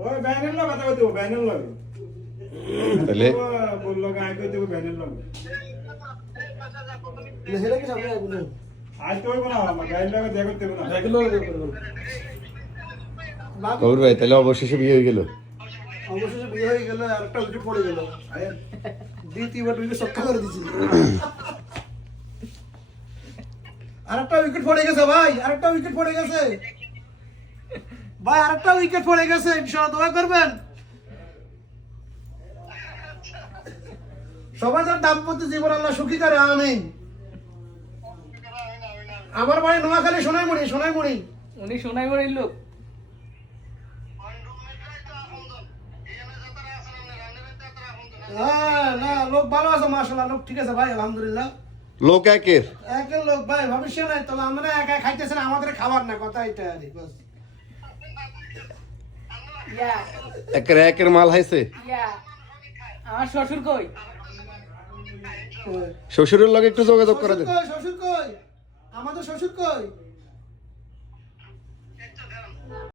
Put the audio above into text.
ওই ব্যানের লোক কথা কইতে ব্যানের লোক তাহলে বললো গায় কইতে ব্যানের লোক লেহেরা কি সামনে আইবো না আজ তো হইব না আমার গায়ের লাগে দেখা করতে না এগুলো করব কবির ভাই তাহলে অবশেষে বিয়ে হয়ে গেল। অবশেষে বিয়ে হয়ে গেল আর একটা উইকেট পড়ে গেল দ্বিতীয়বার উইকেট ছক্কা করে দিয়েছিল আরেকটা উইকেট পড়ে গেছে ভাই আরেকটা উইকেট পড়ে গেছে ভাই আরেকটা উইকেট পড়ে গেছে ইনশাআল্লাহ দোয়া করবেন সবাই তার দাম্পত্য জীবন আল্লাহ সুখী করে আমিন আমার ভাই নোয়াখালী সোনাইমুড়ি উনি সোনাইমুড়ির লোক হ্যাঁ না লোক ভালো আছে মাশাআল্লাহ লোক ঠিক আছে ভাই আলহামদুলিল্লাহ লোক একের একের লোক ভাই ভবিষ্য নাই তবে আমরা একা খাইতেছেন আমাদের খাবার না কথা এটা আর বাস ইয়া একের মাল হাইছে। ইয়া আমার শ্বশুর কই শ্বশুরের লগে একটু যোগাযোগ করে দেন। শ্বশুর কই আমাদের শ্বশুর কই